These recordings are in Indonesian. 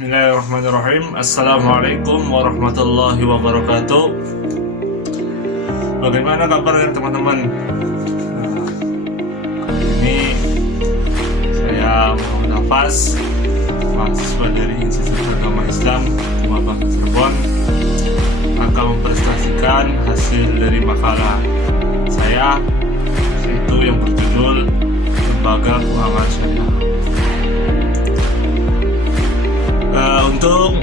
Bismillahirrahmanirrahim. Assalamualaikum warahmatullahi wabarakatuh. Bagaimana kabarnya teman-teman? Kali ini saya Muhammad Hafaz, mahasiswa dari Institut Agama Islam Mabang Cirebon, akan mempresentasikan hasil dari makalah saya, yaitu yang berjudul Lembaga Keuangan Syariah. Untuk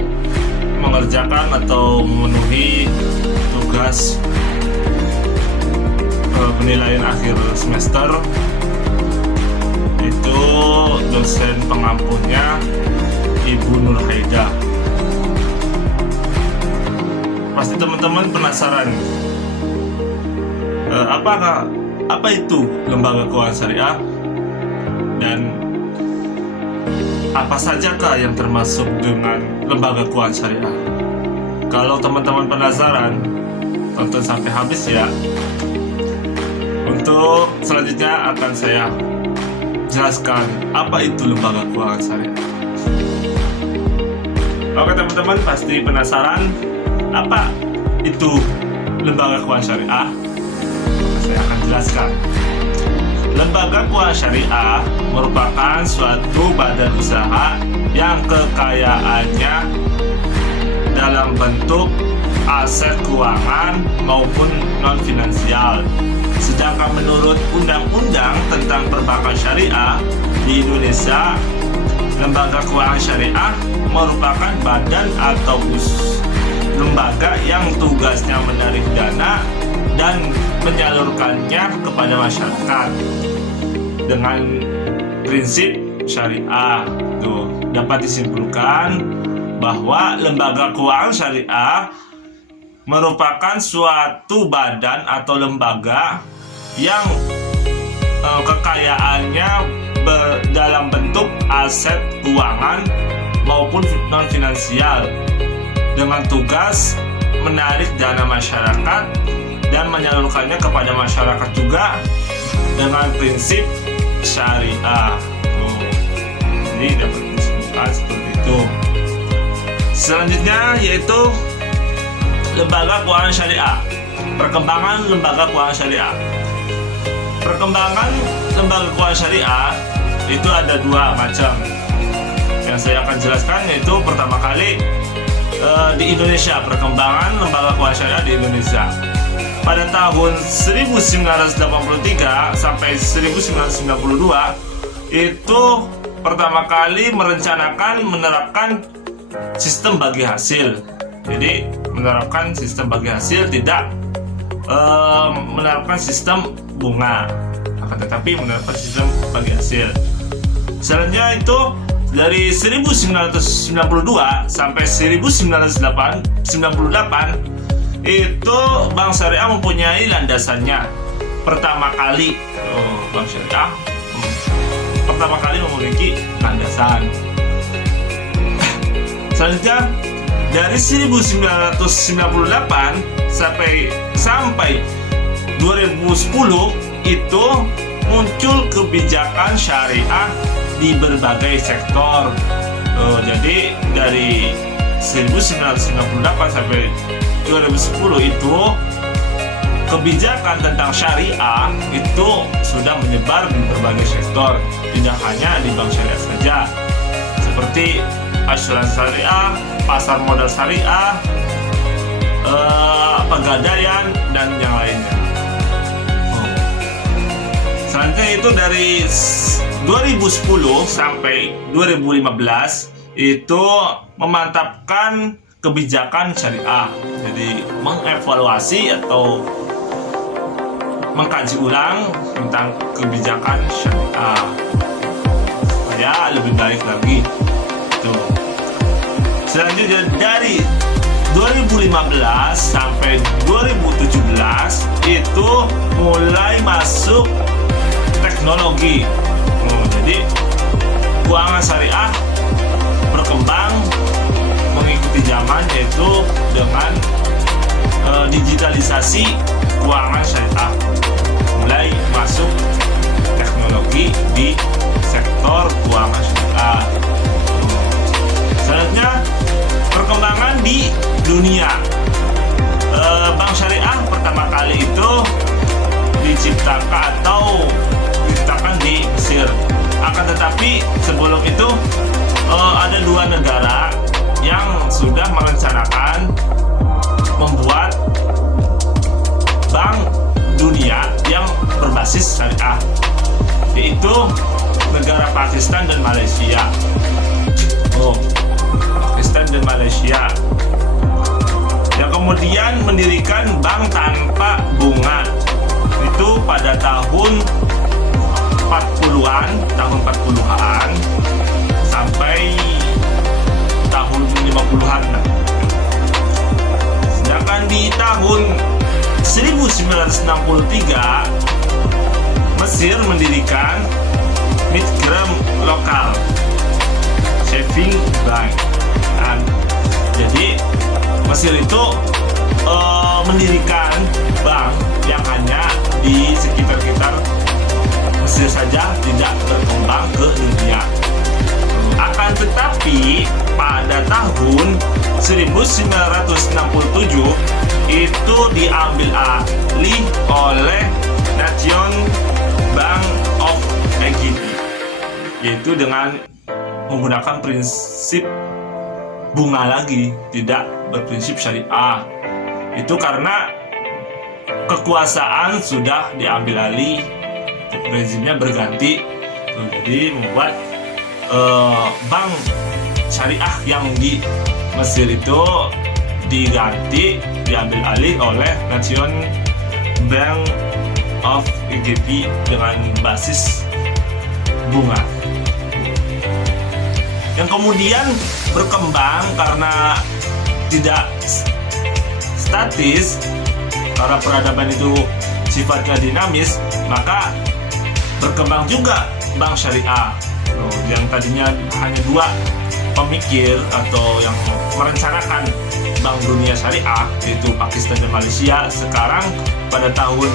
mengerjakan atau memenuhi tugas penilaian akhir semester, itu dosen pengampunnya Ibu Nur Haida. Pasti teman-teman penasaran, apa itu lembaga keuangan syariah dan apa sajakah yang termasuk dengan lembaga keuangan syariah? Kalau teman-teman penasaran, tonton sampai habis ya. Untuk selanjutnya akan saya jelaskan apa itu lembaga keuangan syariah. Oke teman-teman, pasti penasaran apa itu lembaga keuangan syariah? Saya akan jelaskan. Lembaga keuangan syariah merupakan suatu badan usaha yang kekayaannya dalam bentuk aset keuangan maupun non-finansial. Sedangkan menurut Undang-Undang tentang Perbankan Syariah di Indonesia, lembaga keuangan syariah merupakan badan atau lembaga yang tugasnya menarik dana dan menyalurkannya kepada masyarakat dengan prinsip syariah. Tuh, dapat disimpulkan bahwa lembaga keuangan syariah merupakan suatu badan atau lembaga yang kekayaannya dalam bentuk aset keuangan maupun non-finansial dengan tugas menarik dana masyarakat dan menyalurkannya kepada masyarakat juga dengan prinsip syariah. Jadi dapat disebutkan seperti itu. Selanjutnya yaitu lembaga keuangan syariah. Perkembangan lembaga keuangan syariah. Perkembangan lembaga keuangan syariah itu ada dua macam. Yang saya akan jelaskan yaitu pertama kali di Indonesia, perkembangan lembaga keuangan syariah di Indonesia. Pada tahun 1983 sampai 1992 itu pertama kali menerapkan sistem bagi hasil. Jadi menerapkan sistem bagi hasil, tidak menerapkan sistem bunga, akan tetapi menerapkan sistem bagi hasil. Selanjutnya itu dari 1992 sampai 1998 itu Bank Syariah mempunyai landasannya. Pertama kali Bank Syariah pertama kali memiliki landasan. Selanjutnya dari 1998 sampai 2010 itu muncul kebijakan syariah di berbagai sektor. Jadi dari 1998 sampai 2010 itu kebijakan tentang syariah itu sudah menyebar di berbagai sektor, tidak hanya di bank syariah saja, seperti asuransi syariah, pasar modal syariah, pegadaian dan yang lainnya. Selanjutnya itu dari 2010 sampai 2015 itu memantapkan kebijakan syariah. Jadi mengevaluasi atau mengkaji ulang tentang kebijakan syariah supaya lebih baik lagi. Tuh. Selanjutnya dari 2015 sampai 2017 itu mulai masuk teknologi. Jadi keuangan syariah berkembang mengikuti zaman, yaitu dengan digitalisasi keuangan syariah, mulai masuk teknologi di sektor keuangan syariah. Selanjutnya dunia. Bank syariah pertama kali itu diciptakan di Mesir. Akan tetapi sebelum itu ada dua negara yang sudah merencanakan membuat bank dunia yang berbasis syariah, yaitu negara Pakistan dan Malaysia. Pakistan dan Malaysia yang kemudian mendirikan bank tanpa bunga itu pada tahun 40-an sampai tahun 50-an. Sedangkan di tahun 1963 Mesir mendirikan Midgram Lokal Saving Bank. Jadi Mesir itu mendirikan bank yang hanya di sekitar Mesir saja, tidak berkembang ke dunia. Akan tetapi pada tahun 1967 itu diambil alih oleh Nation Bank of Egypt, yaitu dengan menggunakan prinsip bunga lagi, tidak berprinsip syariah. Itu karena kekuasaan sudah diambil alih, rezimnya berganti. Jadi membuat bank syariah yang di Mesir itu diambil alih oleh Nation Bank of Egypt dengan basis bunga, yang kemudian berkembang karena tidak statis, karena peradaban itu sifatnya dinamis, maka berkembang juga bank syariah. Yang tadinya hanya dua pemikir atau yang merencanakan bank dunia syariah, yaitu Pakistan dan Malaysia, sekarang pada tahun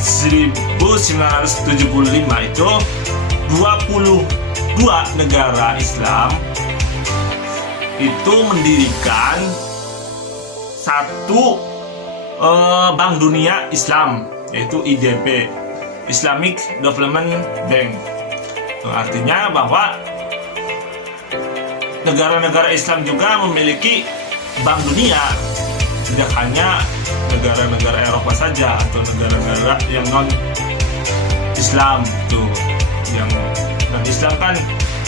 1975 itu 22 negara Islam itu mendirikan satu bank dunia Islam, yaitu IDB, Islamic Development Bank. Artinya bahwa negara-negara Islam juga memiliki bank dunia, tidak hanya negara-negara Eropa saja atau negara-negara yang non Islam tuh, yang non Islam kan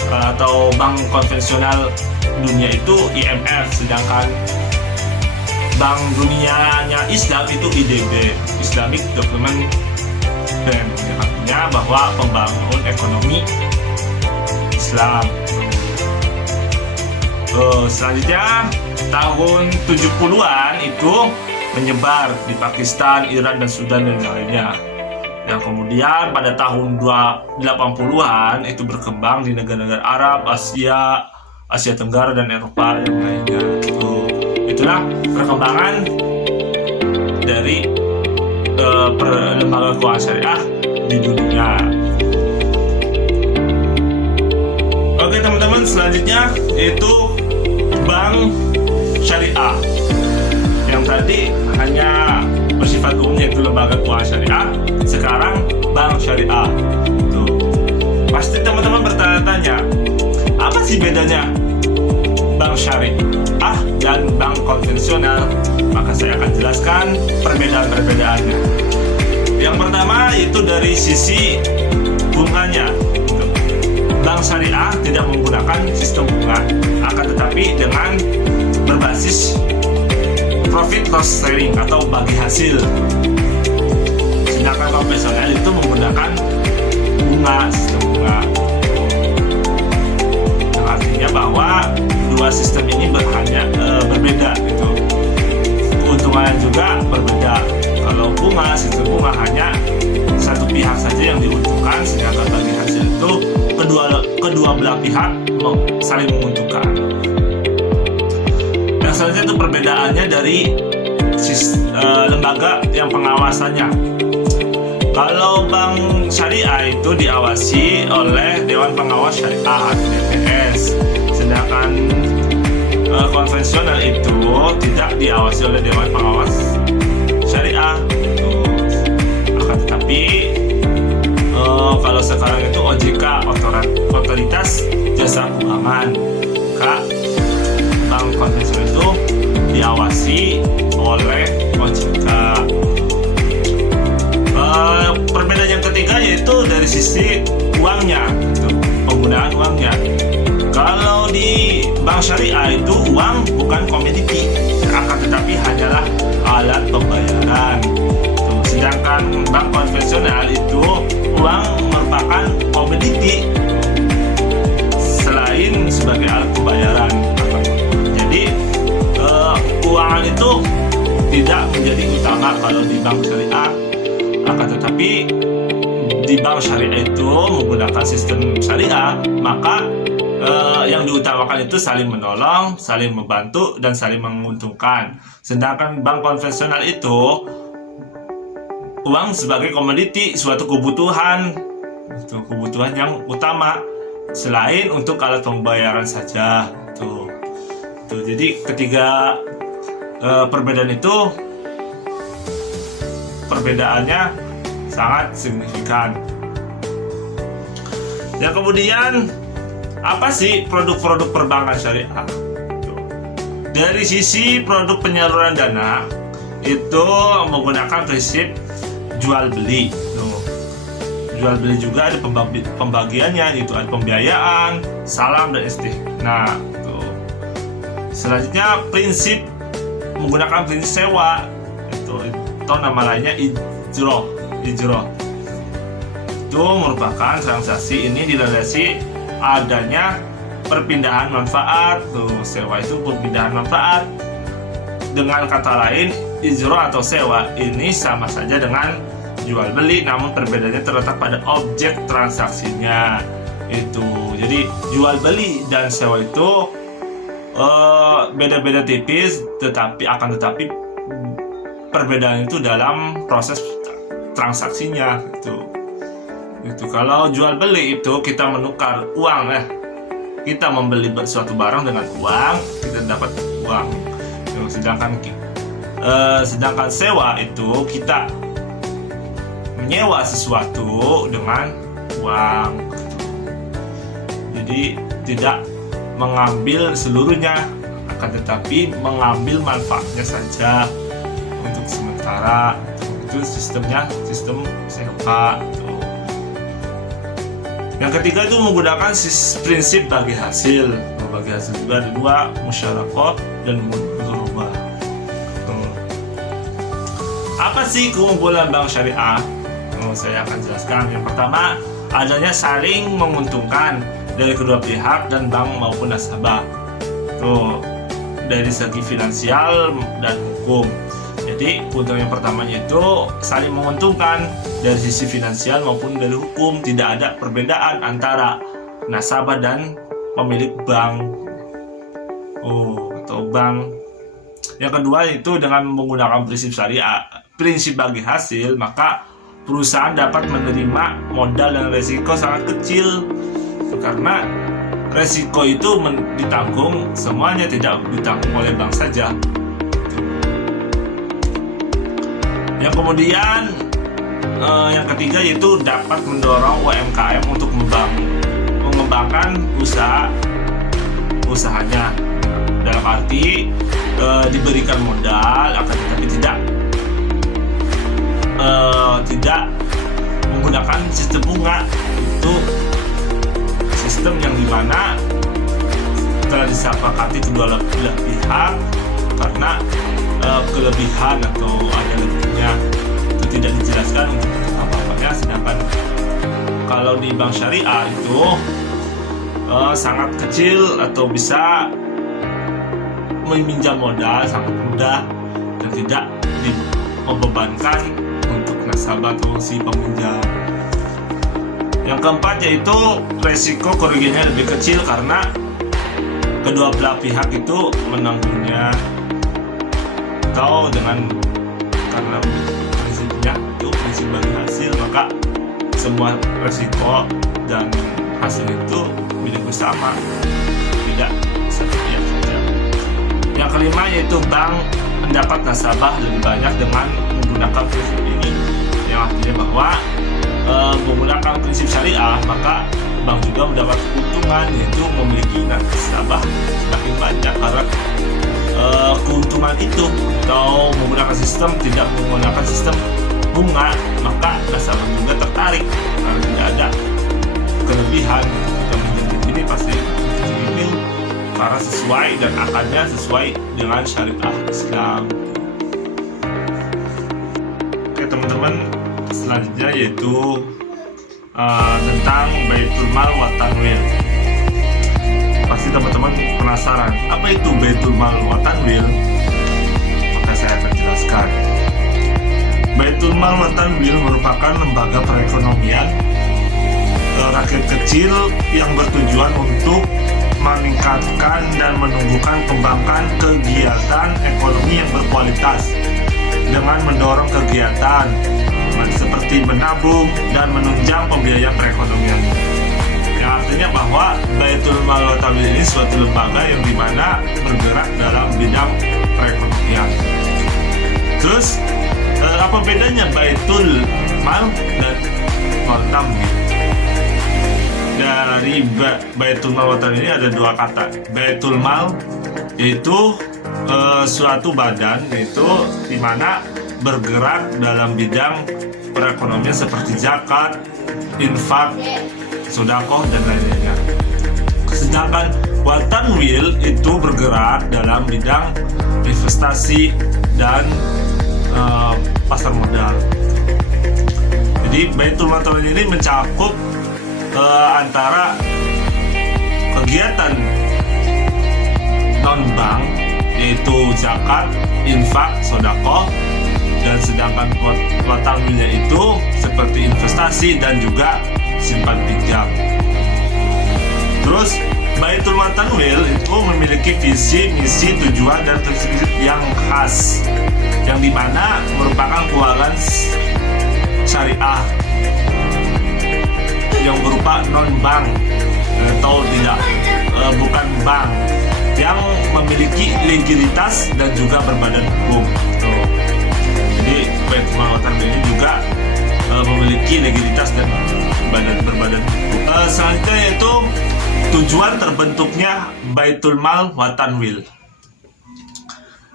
atau bank konvensional dunia itu IMF, sedangkan bank dunianya Islam itu IDB, Islamic Development Bank. Artinya bahwa pembangun ekonomi Islam. Selanjutnya tahun 70-an itu menyebar di Pakistan, Iran, dan Sudan dan lainnya. Yang kemudian pada tahun 80-an itu berkembang di negara-negara Arab, Asia Tenggara, dan Eropa yang lainnya. Itulah perkembangan dari lembaga keuangan syariah di dunia. Oke teman-teman, selanjutnya itu bank syariah. Yang tadi hanya bersifat umum, yaitu lembaga keuangan syariah. Sekarang bank syariah. Tuh. Pasti teman-teman bertanya-tanya, apa sih bedanya bank syariah dan bank konvensional? Maka saya akan jelaskan perbedaan-perbedaannya. Yang pertama itu dari sisi bunganya. Bank syariah tidak menggunakan sistem bunga, akan tetapi dengan berbasis profit loss sharing atau bagi hasil. Sedangkan konvensional itu menggunakan sistem bunga. Yang artinya bahwa dua sistem ini berbeda gitu. Keuntungannya juga berbeda. Kalau sistem bunga hanya satu pihak saja yang diuntungkan, sedangkan bagi hasil itu kedua belah pihak saling menguntungkan. Yang selanjutnya itu perbedaannya dari lembaga yang pengawasannya. Kalau bank syariah itu diawasi oleh Dewan Pengawas Syariah atau DPS, sedangkan konvensional itu tidak diawasi oleh Dewan Pengawas Syariah. Akan tetapi kalau sekarang itu OJK, otoritas jasa keuangan, maka bank konvensional itu diawasi oleh OJK. Perbedaan yang ketiga yaitu dari sisi uangnya, penggunaan uangnya. Kalau di bank syariah itu uang bukan komoditi, akan tetapi hanyalah alat pembayaran. Sedangkan bank konvensional itu uang merupakan komoditi selain sebagai alat pembayaran. Jadi keuangan itu tidak menjadi utama kalau di bank syariah. Akan tetapi di bank syariah itu menggunakan sistem syariah, maka yang diutamakan itu saling menolong, saling membantu, dan saling menguntungkan. Sedangkan bank konvensional itu uang sebagai komoditi, suatu kebutuhan yang utama selain untuk alat pembayaran saja. Jadi ketiga perbedaan itu perbedaannya sangat signifikan. Yang kemudian, apa sih produk-produk perbankan syariah? Dari sisi produk penyaluran dana itu menggunakan prinsip jual beli. Jual beli juga ada pembagiannya, itu ada pembiayaan, salam, dan istighna. Selanjutnya prinsip menggunakan prinsip sewa, atau nama lainnya ijroh. Itu merupakan transaksi ini dilandasi adanya perpindahan manfaat. Sewa itu perpindahan manfaat. Dengan kata lain, ijroh atau sewa ini sama saja dengan jual beli, namun perbedaannya terletak pada objek transaksinya. Jadi jual beli dan sewa itu beda-beda tipis, tetapi perbedaan itu dalam proses transaksinya. Kalau jual beli itu kita menukar uang, kita membeli suatu barang dengan uang, kita dapat uang. Sedangkan sewa itu kita menyewa sesuatu dengan uang. Jadi tidak mengambil seluruhnya, akan tetapi mengambil manfaatnya saja untuk sementara. Itu sistemnya sistem sewa. Yang ketiga itu menggunakan prinsip bagi hasil. Bagi hasil juga ada dua, musyarakah dan mudharabah. Apa sih keunggulan bank syariah? Saya akan jelaskan. Yang pertama, adanya saling menguntungkan dari kedua pihak dan bank maupun nasabah. Dari segi finansial dan hukum. Jadi keuntungan yang pertamanya itu saling menguntungkan dari sisi finansial maupun dari hukum. Tidak ada perbedaan antara nasabah dan pemilik bank atau bank. Yang kedua itu dengan menggunakan prinsip syariah, prinsip bagi hasil, maka perusahaan dapat menerima modal dan resiko sangat kecil, karena resiko itu ditanggung semuanya, tidak ditanggung oleh bank saja. Yang kemudian yang ketiga yaitu dapat mendorong UMKM untuk mengembangkan usahanya, dalam arti diberikan modal, akan tetapi tidak menggunakan sistem bunga. Itu sistem yang dimana telah disepakati kedua belah pihak karena kelebihan atau ada lebihnya, itu tidak dijelaskan untuk apa-apanya. Sedangkan kalau di bank syariah itu sangat kecil atau bisa meminjam modal sangat mudah dan tidak membebankan untuk nasabah atau si peminjam. Yang keempat yaitu resiko kerugiannya lebih kecil karena kedua belah pihak itu menanggungnya, atau karena prinsipnya itu prinsip bagi hasil, maka semua resiko dan hasil itu milik bersama, tidak satu pihak saja. Yang kelima yaitu bank mendapat nasabah lebih banyak dengan menggunakan prinsip ini, yang artinya bahwa menggunakan prinsip syariah maka bank juga mendapat keuntungan, yaitu memiliki nasabah semakin banyak karena keuntungan itu. Atau menggunakan sistem tidak menggunakan sistem bunga, maka nasabah juga tertarik karena tidak ada kelebihan. Jika menjadi ini pasti ini karena sesuai dan akadnya sesuai dengan syariah Islam. Oke teman-teman, selanjutnya yaitu tentang Baitul Mal wa Tanwil. Pasti teman-teman penasaran, apa itu Baitul Mal wa Tanwil? Maka saya akan jelaskan. Baitul Mal wa Tanwil merupakan lembaga perekonomian rakyat kecil yang bertujuan untuk meningkatkan dan menumbuhkan kembangkan kegiatan ekonomi yang berkualitas dengan mendorong kegiatan seperti menabung dan menunjang pembiayaan perekonomian. Yang artinya bahwa Baitul Mal wa Tanwil ini suatu lembaga yang dimana bergerak dalam bidang perekonomian. Terus apa bedanya Baitul Mal dan Tanwil? Dari Baitul Mal wa Tanwil ini ada dua kata. Baitul Mal yaitu suatu badan, yaitu dimana bergerak dalam bidang perekonomian seperti zakat, infak, sedekah dan lain-lainnya. Sedangkan wa Tanwil itu bergerak dalam bidang investasi dan pasar modal. Jadi Baitul Mal Tanwil ini mencakup antara kegiatan non-bank yaitu zakat, infak, sedekah, dan sedangkan wa Tanwilnya itu seperti investasi dan juga simpan pinjam. Terus Baitul Mal Tanwil itu memiliki visi, misi, tujuan dan prinsip yang khas, yang dimana merupakan keuangan syariah yang berupa non-bank atau tidak bukan bank, yang memiliki legalitas dan juga berbadan hukum. Jadi Baitul Mal wa Tanwil ini juga memiliki legalitas dan berbadan hukum. Selanjutnya yaitu tujuan terbentuknya Baitul Mal wa Tanwil.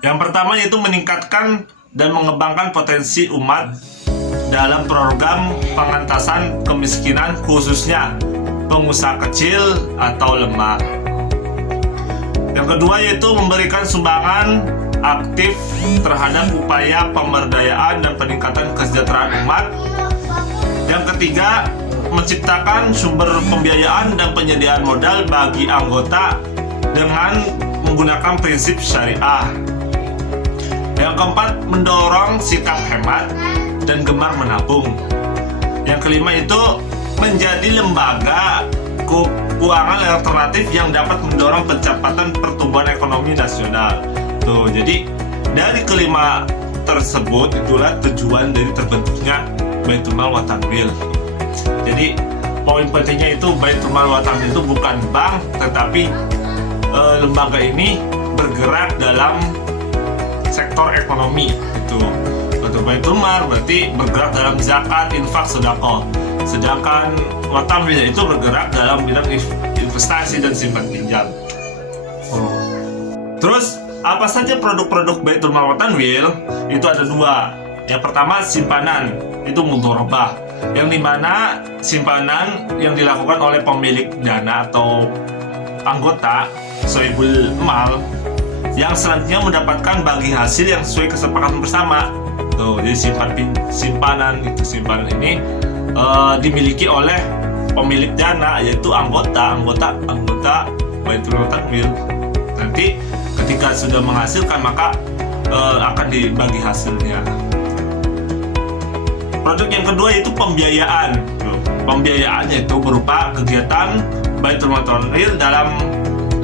Yang pertama yaitu meningkatkan dan mengembangkan potensi umat dalam program pengentasan kemiskinan, khususnya pengusaha kecil atau lemah. Yang kedua yaitu memberikan sumbangan aktif terhadap upaya pemberdayaan dan peningkatan kesejahteraan umat. Yang ketiga, menciptakan sumber pembiayaan dan penyediaan modal bagi anggota dengan menggunakan prinsip syariah. Yang keempat, mendorong sikap hemat dan gemar menabung. Yang kelima itu menjadi lembaga keuangan alternatif yang dapat mendorong pencapaian pertumbuhan ekonomi nasional. Tuh, jadi dari kelima tersebut itulah tujuan dari terbentuknya Baitul Mal wa Tanwil. Jadi poin pentingnya itu Baitul Mal wa Tanwil itu bukan bank, tetapi lembaga ini bergerak dalam sektor ekonomi. Itu untuk Baitul Mal berarti bergerak dalam zakat, infak, sedekah. Sedangkan wa Tanwil itu bergerak dalam bidang investasi dan simpan pinjam. Terus apa saja produk-produk Baitul Mal wa Tanwil? Itu ada dua. Yang pertama simpanan, itu mudharabah, yang dimana simpanan yang dilakukan oleh pemilik dana atau anggota sohibul mal yang selanjutnya mendapatkan bagi hasil yang sesuai kesepakatan bersama. Tuh, jadi simpanan ini dimiliki oleh pemilik dana, yaitu anggota Baitul Mal wa Tanwil. Nanti ketika sudah menghasilkan maka akan dibagi hasilnya. Produk yang kedua yaitu pembiayaan. Pembiayaan yaitu berupa kegiatan Baitul Mal wa Tanwil dalam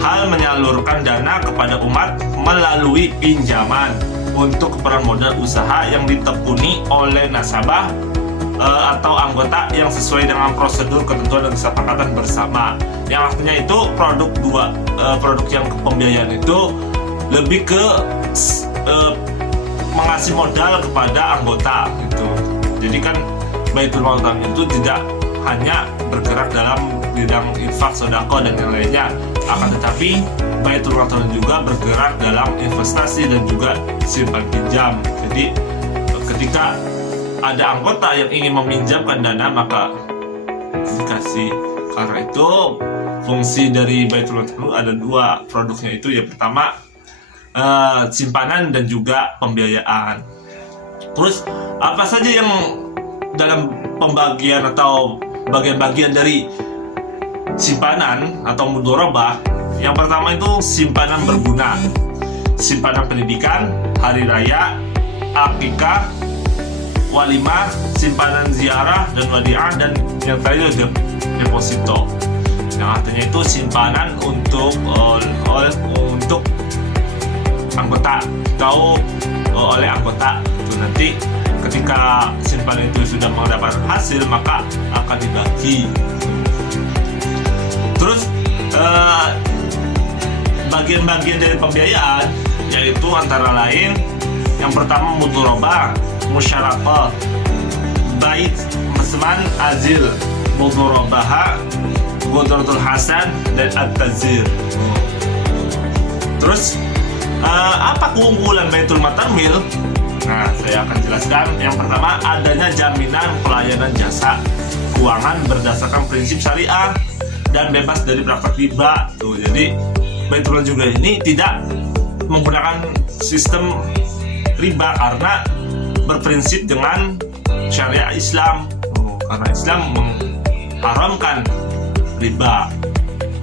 hal menyalurkan dana kepada umat melalui pinjaman untuk keperluan modal usaha yang ditekuni oleh nasabah atau anggota yang sesuai dengan prosedur, ketentuan dan kesepakatan bersama. Yang artinya itu produk yang pembiayaan itu lebih ke mengasih modal kepada anggota gitu. Jadi kan Baitul Mal Tamil itu tidak hanya bergerak dalam bidang infak, sedekah dan yang lainnya, akan tetapi Baitul Mal Tamil juga bergerak dalam investasi dan juga simpan pinjam. Jadi ketika ada anggota yang ingin meminjamkan dana maka dikasih. Karena itu fungsi dari Baitul Mal Tamil ada dua produknya, itu yang pertama simpanan dan juga pembiayaan. Terus apa saja yang dalam pembagian atau bagian-bagian dari simpanan atau mudharabah? Yang pertama itu simpanan berguna, simpanan pendidikan, hari raya, akikah, walimah, simpanan ziarah dan wadiah, dan yang terakhir deposito. Yang artinya itu simpanan untuk anggota atau oleh anggota itu. Nanti ketika simpanan itu sudah mendapat hasil maka akan dibagi. Terus bagian-bagian dari pembiayaan yaitu antara lain yang pertama mudharabah, musyarakah, bait, mesman, azil, mudharabah, Ghadaratul Hasan dan at-tazir. Terus apa keunggulan Baitul Mal Tamil? Nah, saya akan jelaskan. Yang pertama, adanya jaminan pelayanan jasa keuangan berdasarkan prinsip syariah dan bebas dari praktek riba. Tuh, jadi Baitul Mal juga ini tidak menggunakan sistem riba karena berprinsip dengan syariah Islam. Karena Islam mengharamkan riba.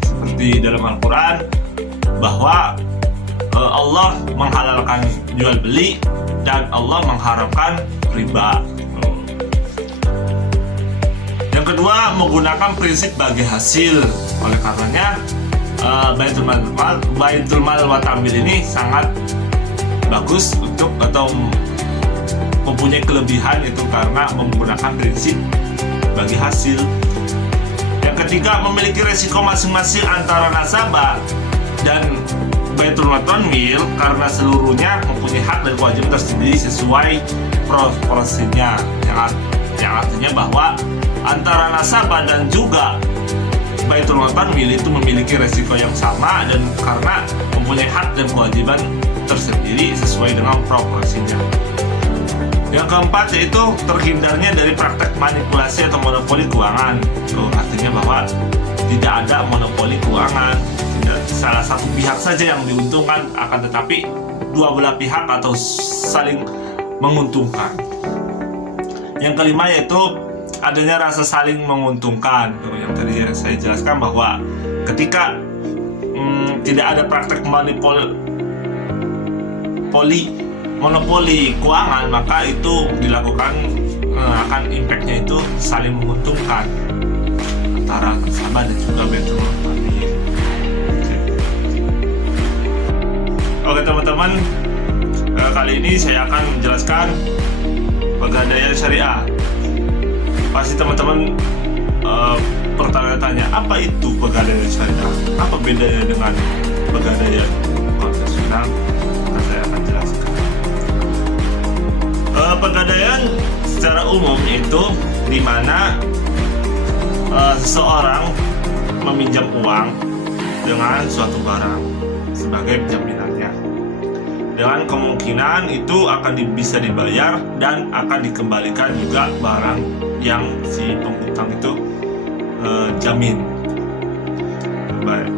Seperti dalam Al-Quran bahwa Allah menghalalkan jual beli dan Allah mengharamkan riba. Yang kedua, menggunakan prinsip bagi hasil. Oleh karenanya Baitul Mal Tamil ini sangat bagus untuk atau mempunyai kelebihan itu karena menggunakan prinsip bagi hasil. Yang ketiga, memiliki resiko masing-masing antara nasabah dan Baitul Mal Tamil karena seluruhnya mempunyai hak dan kewajiban tersendiri sesuai proporsinya. Yang artinya bahwa antara nasabah dan juga Baitul Mal Tamil itu memiliki resiko yang sama dan karena mempunyai hak dan kewajiban tersendiri sesuai dengan proporsinya. Yang keempat yaitu terhindarnya dari praktek manipulasi atau monopoli keuangan. Artinya bahwa tidak ada monopoli keuangan, tidak salah satu pihak saja yang diuntungkan, akan tetapi dua belah pihak atau saling menguntungkan. Yang kelima yaitu adanya rasa saling menguntungkan. Yang tadi saya jelaskan bahwa ketika tidak ada praktek monopoli keuangan maka itu dilakukan akan impactnya itu saling menguntungkan antara nasabah dan juga Baitul Mal Tamil. Oke teman-teman, kali ini saya akan menjelaskan pegadaian syariah. Pasti teman-teman bertanya-tanya, apa itu pegadaian syariah? Apa bedanya dengan pegadaian konvensional? Saya akan jelaskan. Pegadaian secara umum itu di mana seseorang meminjam uang dengan suatu barang sebagai jaminannya, dengan kemungkinan itu akan bisa dibayar dan akan dikembalikan juga barang yang si pengutang itu jamin. Baik.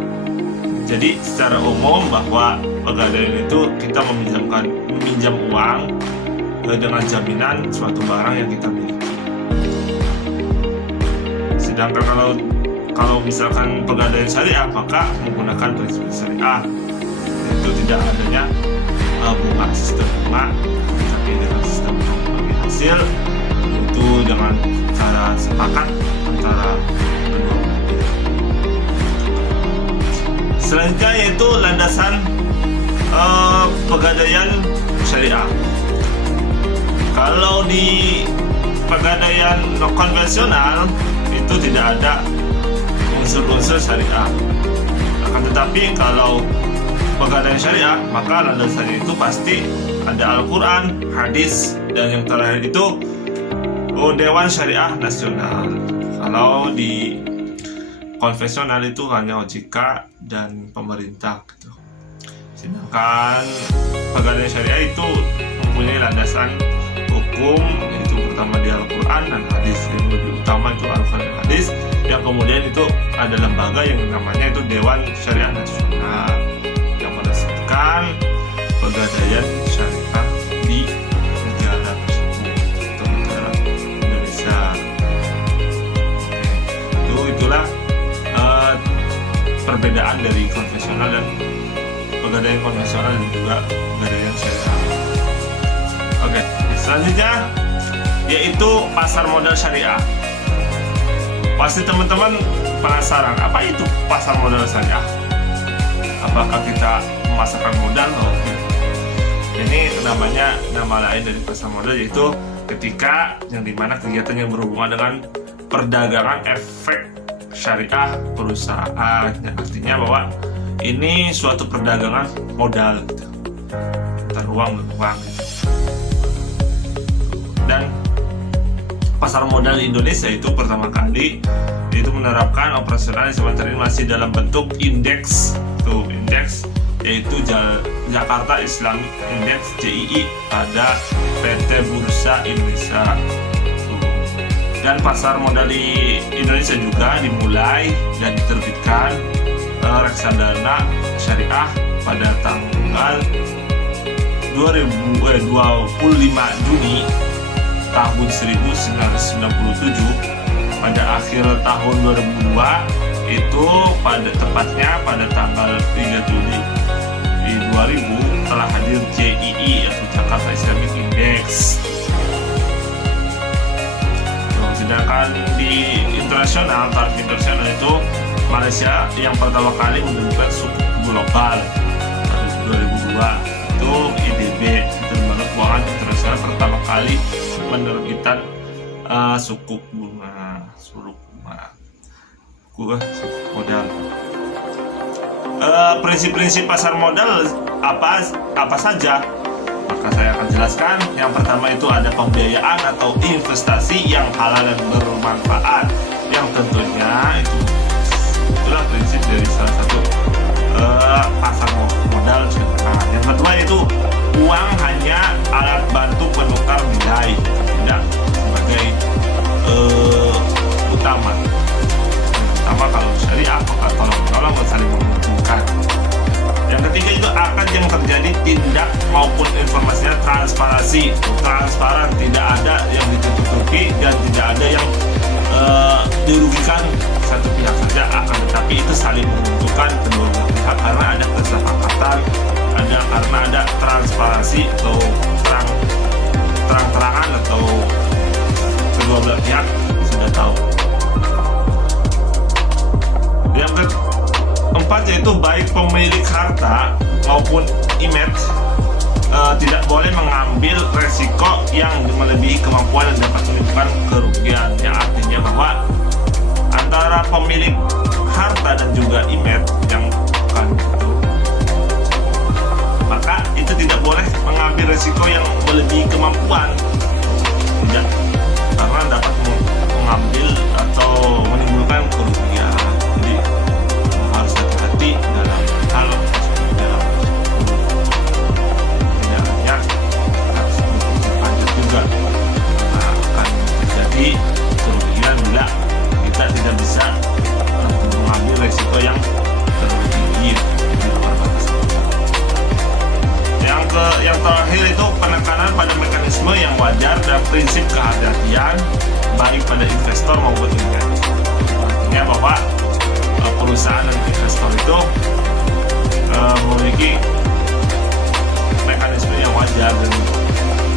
Jadi secara umum bahwa pegadaian itu kita meminjam uang dengan jaminan suatu barang yang kita miliki. Sedangkan kalau misalkan pegadaian syariah maka menggunakan prinsip syariah, itu tidak adanya bunga, sistem bunga, tapi dengan sistem bagi hasil, itu dengan cara sepakat antara kedua belah pihak. Selanjutnya yaitu landasan pegadaian syariah. Kalau di pegadaian konvensional itu tidak ada unsur-unsur syariah. Akan tetapi kalau pegadaian syariah, maka landasannya itu pasti ada Al-Quran, hadis, dan yang terakhir itu Dewan Syariah Nasional. Kalau di konvensional itu hanya OJK dan pemerintah gitu. Sedangkan pegadaian syariah itu mempunyai landasan hukum, yaitu pertama di Al-Quran dan hadis. Yang lebih utama itu Al-Quran dan hadis. Yang kemudian itu ada lembaga yang namanya itu Dewan Syariah Nasional yang meresmikan pegadaian syariah di negara tersebut atau negara Indonesia. Itulah perbedaan dari konvensional dan pegadaian konvensional dan juga pegadaian syariah. Oke, selanjutnya yaitu pasar modal syariah. Pasti teman-teman penasaran, apa itu pasar modal syariah? Apakah kita memasarkan modal? Ini namanya, nama lain dari pasar modal yaitu ketika yang dimana kegiatan yang berhubungan dengan perdagangan efek syariah perusahaan. Artinya bahwa ini suatu perdagangan modal gitu. Antar uang dan uang gitu. Dan pasar modal Indonesia itu pertama kali itu menerapkan operasional yang sementara ini masih dalam bentuk indeks, yaitu Jakarta Islamic Index JII pada PT Bursa Indonesia. Dan pasar modal di Indonesia juga dimulai dan diterbitkan reksadana syariah pada tanggal 25 Juni tahun 1997. Pada akhir tahun 2002 itu tepatnya pada tanggal 3 Juli 2000 telah hadir JII atau Jakarta Islamic Index. Sedangkan di internasional, taraf internasional itu Malaysia yang pertama kali menerbitkan sukuk global pada 2002. Itu IDB, itu Lembaga Keuangan Internasional pertama kali menerbitkan sukuk modal. Prinsip-prinsip pasar modal apa saja? Maka saya akan jelaskan. Yang pertama itu ada pembiayaan atau investasi yang halal dan bermanfaat, yang tentunya itulah prinsip dari salah satu pasar modal syariah. Yang kedua itu uang hanya alat bantu penukar nilai, tidak sebagai utama. Utama kalau syariah maka tolong saling menguntungkan. Yang ketiga itu akad yang terjadi tindak maupun informasinya transparan, tidak ada yang ditutupi dan tidak ada yang dirugikan satu pihak saja, akan tetapi itu saling menguntungkan kedua belah pihak karena ada kesepakatan, karena ada transparansi atau terang-terangan atau kedua belah pihak sudah tahu. Yang keempat yaitu baik pemilik harta maupun image tidak boleh mengambil resiko yang melebihi kemampuan dan dapat menimbulkan kerugian. Yang artinya bahwa antara pemilik harta dan juga image yang bukan itu, maka itu tidak boleh mengambil resiko yang melebihi kemampuan, tidak, karena dapat mengambil atau menimbulkan kerugian. Jadi harus hati-hati dalam hal akan terjadi kerugian bila kita tidak bisa mengambil resiko yang terlalu tinggi di luar batas. Yang terakhir itu penekanan pada mekanisme yang wajar dan prinsip kehati-hatian baik pada investor maupun investor. Artinya bahwa perusahaan dan investor itu memiliki mekanisme yang wajar dan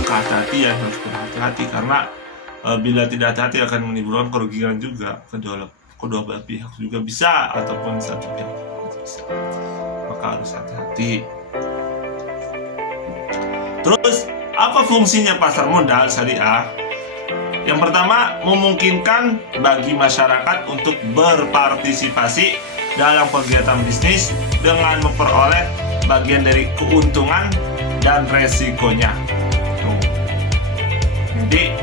kehati-hatian, harus berhati-hati karena bila tidak hati-hati akan menimbulkan kerugian juga kedua belah pihak juga bisa, ataupun satu pihak bisa. Maka harus hati-hati. Terus apa fungsinya pasar modal syariah? Yang pertama, memungkinkan bagi masyarakat untuk berpartisipasi dalam kegiatan bisnis dengan memperoleh bagian dari keuntungan dan resikonya. Jadi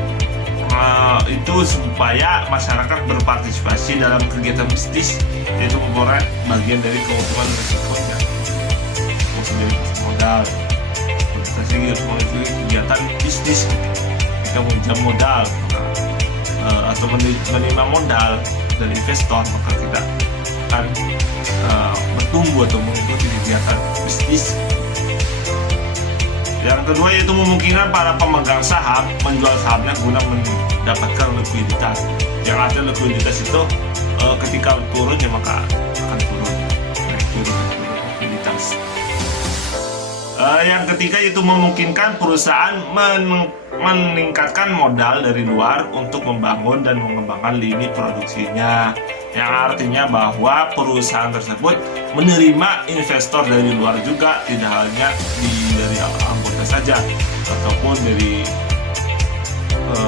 itu supaya masyarakat berpartisipasi dalam kegiatan bisnis, yaitu memperoleh bagian dari keuntungan dan resikonya. Modal, kegiatan bisnis, kita menjam modal atau menerima modal dari investor, maka kita akan bertumbuh atau mengikuti kegiatan bisnis. Yang kedua yaitu memungkinkan para pemegang saham menjual sahamnya guna mendapatkan likuiditas. Yang artinya likuiditas itu ketika turun ya maka akan turun, naik turun likuiditas. Yang ketiga yaitu memungkinkan perusahaan meningkatkan modal dari luar untuk membangun dan mengembangkan lini produksinya. Yang artinya bahwa perusahaan tersebut menerima investor dari luar juga, tidak hanya dari anggota saja ataupun dari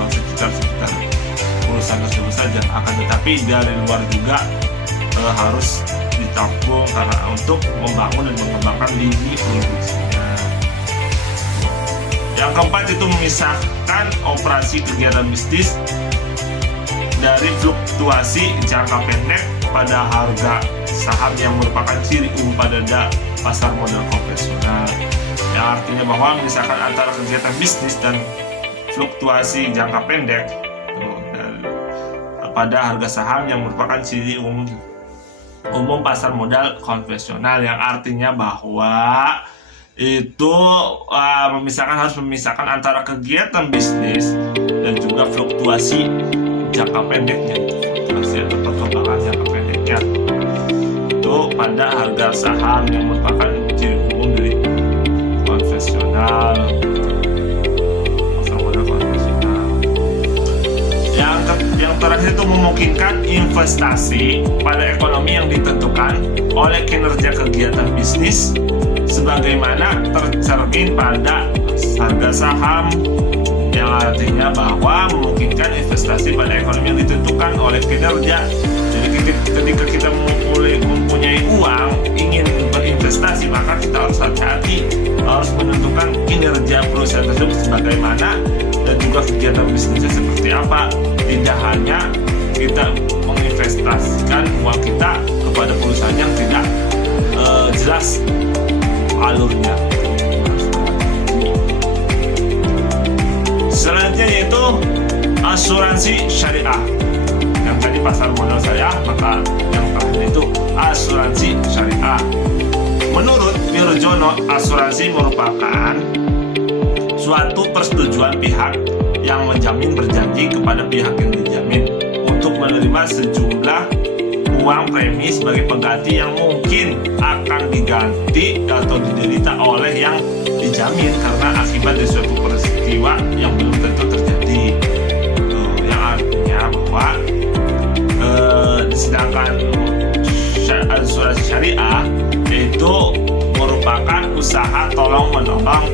sekitar perusahaan tersebut saja, akan tetapi dari luar juga harus ditampung karena untuk membangun dan mengembangkan lini produksinya. Yang keempat itu memisahkan operasi kegiatan bisnis dari fluktuasi jangka pendek pada harga saham yang merupakan ciri umum pada pasar modal konvensional. Yang artinya bahwa memisahkan antara kegiatan bisnis dan fluktuasi jangka pendek pada harga saham yang merupakan ciri umum pasar modal konvensional. Yang artinya bahwa itu harus memisahkan antara kegiatan bisnis dan juga fluktuasi jangka pendeknya, fluktuasi atau perkembangan jangka pendeknya itu pada harga saham yang merupakan ciri umum dari konvensional, pasar modal konvensional. Yang terakhir itu memungkinkan investasi pada ekonomi yang ditentukan oleh kinerja kegiatan bisnis sebagaimana tercermin pada harga saham, yang artinya bahwa memungkinkan investasi pada ekonomi yang ditentukan oleh kinerja. Jadi ketika kita mempunyai uang ingin berinvestasi, maka kita harus hati-hati, harus menentukan kinerja perusahaan tersebut sebagaimana dan juga kegiatan bisnisnya seperti apa. Tidak hanya kita menginvestasikan uang kita kepada perusahaan yang tidak jelas alurnya. Selanjutnya yaitu asuransi syariah. Yang tadi pasar modal syariah, maka yang terakhir itu asuransi syariah. Menurut Wirjono, asuransi merupakan suatu persetujuan pihak yang menjamin berjanji kepada pihak yang dijamin untuk menerima sejumlah uang premi sebagai pengganti yang mungkin akan diganti atau diderita oleh yang dijamin karena akibat dari suatu peristiwa yang belum tentu terjadi. Yang artinya bahwa sedangkan asuransi syariah itu merupakan usaha tolong menolong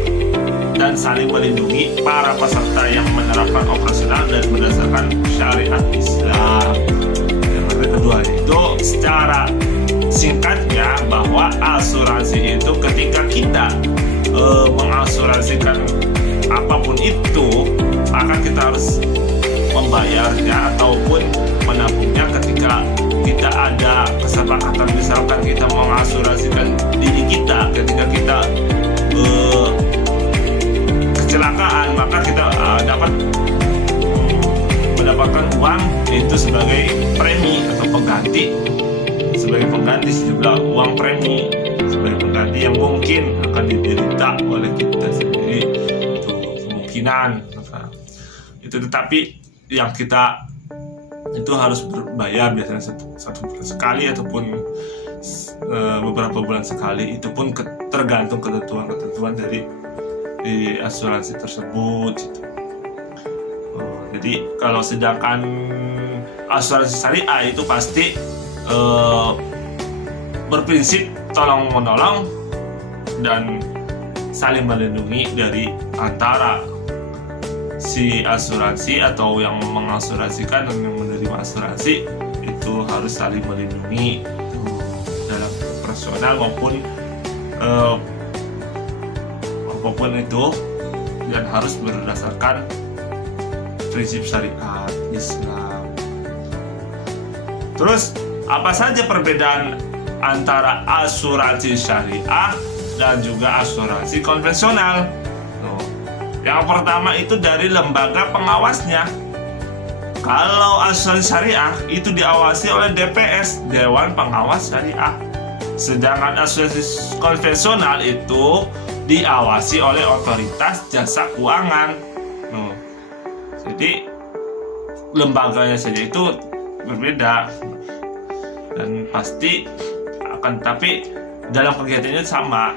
dan saling melindungi para peserta yang menerapkan operasional dan berdasarkan syariat Islam. Yang kedua itu secara singkatnya bahwa asuransi itu ketika kita mengasuransikan apapun itu, maka kita harus membayarnya ataupun menabungnya ketika kita ada kesepakatan. Misalkan kita mengasuransikan diri kita ketika kita kecelakaan, maka kita dapat mendapatkan uang itu sebagai premi atau pengganti, sebagai pengganti sejumlah uang premi, sebagai pengganti yang mungkin akan diderita oleh kita sendiri. Itu kemungkinan itu, tetapi yang kita itu harus berbayar biasanya satu bulan sekali ataupun beberapa bulan sekali. Itu pun tergantung ketentuan dari asuransi tersebut gitu. Jadi kalau sedangkan asuransi syariah itu pasti berprinsip tolong menolong dan saling melindungi dari antara si asuransi atau yang mengasuransikan dan yang menerima asuransi, itu harus saling melindungi dalam operasional maupun apapun itu dan harus berdasarkan prinsip syariat Islam. Terus apa saja perbedaan antara asuransi syariah dan juga asuransi konvensional? Yang pertama itu dari lembaga pengawasnya. Kalau asuransi syariah itu diawasi oleh DPS, Dewan Pengawas Syariah. Sedangkan asuransi konvensional itu diawasi oleh Otoritas Jasa Keuangan. Jadi lembaganya saja itu berbeda dan pasti akan, tapi dalam kegiatannya sama.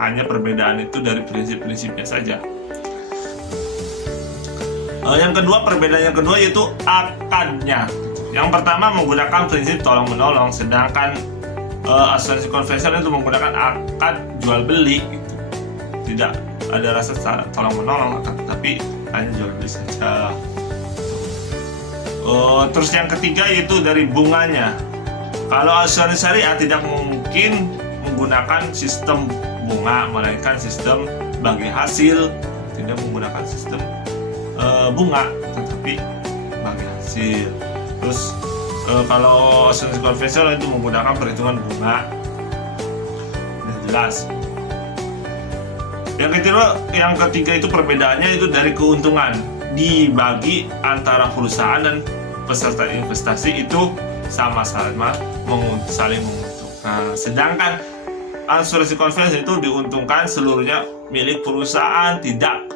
Hanya perbedaan itu dari prinsip-prinsipnya saja. Yang kedua, perbedaan yang kedua yaitu akadnya. Yang pertama menggunakan prinsip tolong menolong, sedangkan asuransi konvensional itu menggunakan akad jual beli gitu. Tidak ada rasa tolong menolong, tapi hanya jual beli saja. Terus yang ketiga yaitu dari bunganya. Kalau asuransi syariah tidak mungkin menggunakan sistem bunga, melainkan sistem bagi hasil. Tidak menggunakan sistem bunga, tetapi bagi hasil. Terus kalau asuransi konvensional itu menggunakan perhitungan bunga. Sudah jelas. Yang ketiga itu perbedaannya itu dari keuntungan dibagi antara perusahaan dan peserta investasi itu sama-sama saling menguntungkan. Sedangkan asuransi konvensional itu diuntungkan seluruhnya milik perusahaan, tidak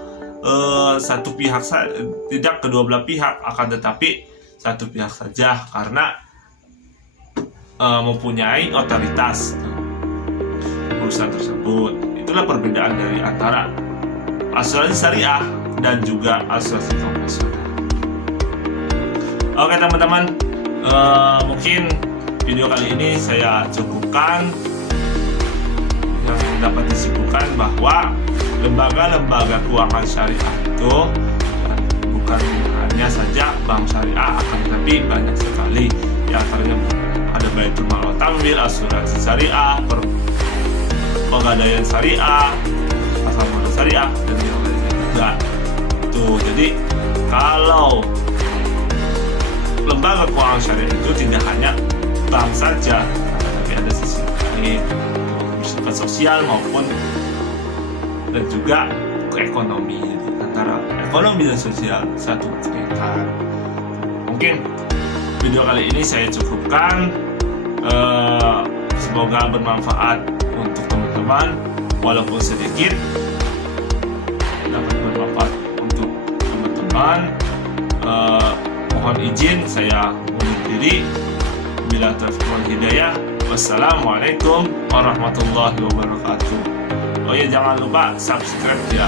satu pihak saja, tidak kedua belah pihak, akan tetapi satu pihak saja karena mempunyai otoritas perusahaan tersebut. Itulah perbedaan dari antara asuransi syariah dan juga asuransi konvensional. Oke teman-teman, mungkin video kali ini saya cukupkan. Yang dapat disimpulkan bahwa lembaga-lembaga keuangan syariah itu bukan hanya saja bank syariah, akan tetapi banyak sekali. Yang antaranya ada Baitul Mal wa Tamwil, asuransi syariah, pegadaian syariah, pasar modal syariah, dan yang lainnya juga. Jadi kalau lembaga keuangan syariah itu tidak hanya bank saja, tapi ada sisi lain bersifat sosial maupun dan juga ke ekonomi. Jadi antara ekonomi dan sosial satu kaitan. Mungkin video kali ini saya cukupkan. Semoga bermanfaat untuk teman-teman, walaupun sedikit dapat bermanfaat untuk teman-teman. Mohon izin saya undur diri. Bila taufiq wal hidayah. Wassalamualaikum warahmatullahi wabarakatuh. Oh ya, jangan lupa subscribe ya.